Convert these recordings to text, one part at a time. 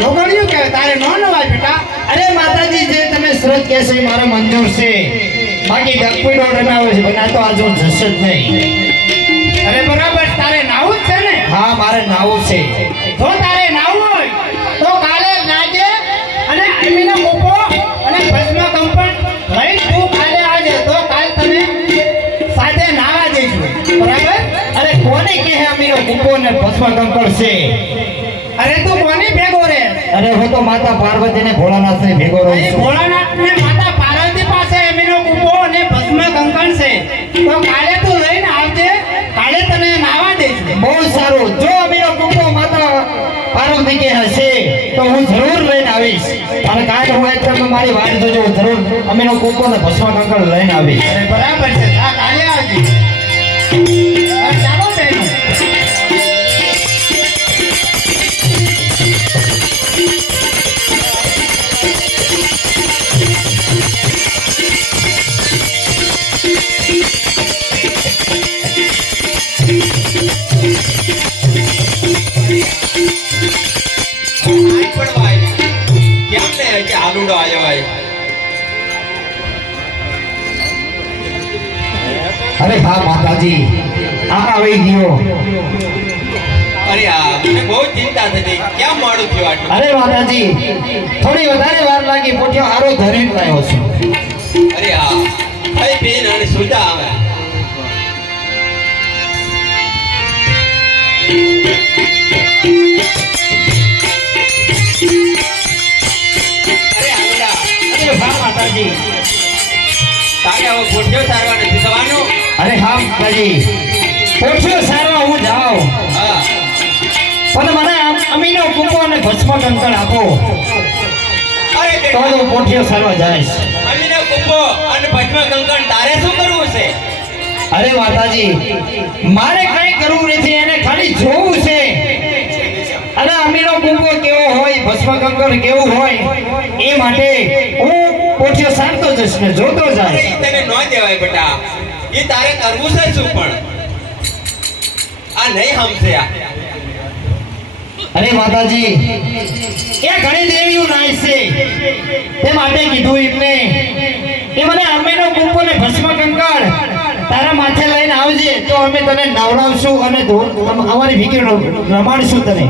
જોગણ્યું કે તારે નો નવાય બેટા. અરે માતાજી જે તમે સુરત કહેશો એ મારો મંજૂર છે. બાકી ડકપીડો રમાવે છે પણ આ તો આજુ જશે જ નહીં. અરે બરાબર તારે નાવું જ છે ને? હા મારે નાવું છે. જો તારે નાવું હોય તો કાલે નાજે અને અમીનો કૂપો અને ભસ્મ કંપન લઈ તું કાલે આવજે તો કાલ તમે સાથે નાવા જઈશું. બરાબર? અરે કોને કહે અમીરો કૂપો ને ભસ્મ કંકળ છે? અરે તું કોની ભેગો રે? અરે હું તો માતા પાર્વતી ને ભોળાનાથ ને ભેગો રહું અહીં છું. ભોળાનાથ ને માતા પાર્વતી પાસે અમીનો કૂપો અને ભસ્મ કંકણ છે. તો કાલે તું લઈને આવજે, કાલે તને નાવા દઈશું. બહુ સારું. જો અમીરો કૂપો માતા પાર્વતી કે હશે તો હું જરૂર લઈને આવીશ. અને કાલે હું એકદમ મારી વાત જોજો, જરૂર અમીરો કૂપો ને ભસ્મ કંકળ લઈને આવીશ. અરે બરાબર છે. હા કાલે આવજે. હા, ચાલો બેન. આલુડો આવ્યો હોય. અરે હા માતાજી આ આવી ગયો. અરે આ મને બહુ ચિંતા થતી, કેમ મોડું થયું આટલું? અરે માતાજી થોડી વધારે વાર લાગી, પોઠિયો હારો ધરીને લાવ્યો છું. અરે હા ભાઈ બેન અને સુધા આવે. અરે આલુડા, અરે હા માતાજી. તારે હવે ગોઠ્યો સારવા નથી થવાનું? અરે હા માતાજી પોઠિયો સારવા હું જાઉં હા પણ મને અમીનો કૂપો અને ભસ્મ કંકણ આપો અરે તો બેટા, હું પોઠિયો સારવા જઈશ. અમીનો કૂપો અને ભસ્મ કંકણ તારે શું કરવું છે? અરે માતાજી મારે કઈ કરવું નથી, એને ખાલી જોવું છે. અને અમીનો કૂપો કેવો હોય, ભસ્મ કંકણ કેવું હોય એ માટે હું પોઠિયો સારતો જઈશ ને જોતો અરે જઈશ. ઈ તને ન દેવાય બેટા, એ તારે કરવું છે શું? પણ આ નહીં સમજે. આ અરે માતાજી એ ઘણી દેવીઓ નાય છે તે માટે કીધું એમને કે મને અમીનો કૂપો ને ભસ્મ કંકણ તારા માથે લઈને આવજે તો અમે તને નવડાવશું અને અમારી ભીખી રમાડશું તને.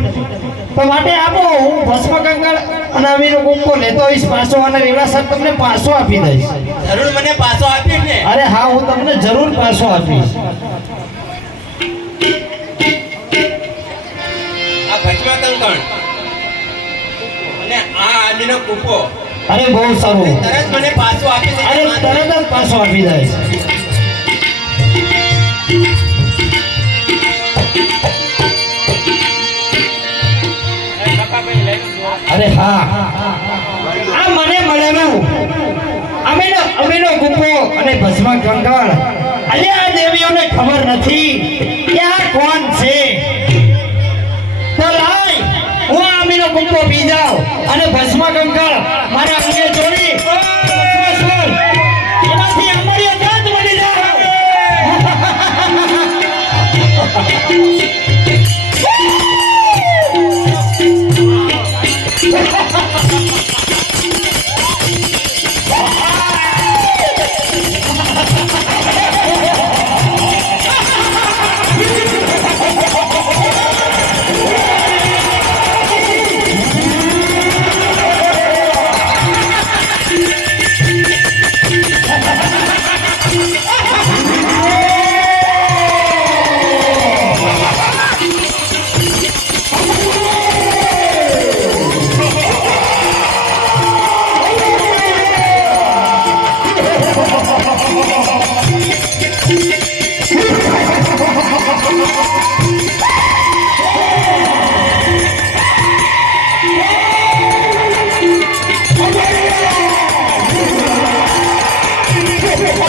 તો માટે આપો, હું ભસ્મ કંકણ અને અમીનો કૂપો લેતો આવીશ પાછો અને વિલાસર તમને પાછો આપી દઈશ. જરૂર મને પાછો આપીશ ને? અરે હા હું તમને જરૂર પાછો આપીશ. આ ભસ્મ કંકણ અને આ આમીનો કૂપો અરે બહુ સારું. તરત મને પાછો આપી દે. અરે તરત જ પાછો આપી દઈશ. અરે હા આ મને મળેલું અમીનો કૂપો અને ભસ્મ કંકણ આજે આ દેવીઓને ખબર નથી કે આ કોણ છે. તો લાય હું આ અમીનો કૂપો પી જાઉં અને ભસ્મ કંકણ મારા અંગે જોડી એમાંથી અમારી જાત બની જાઓ.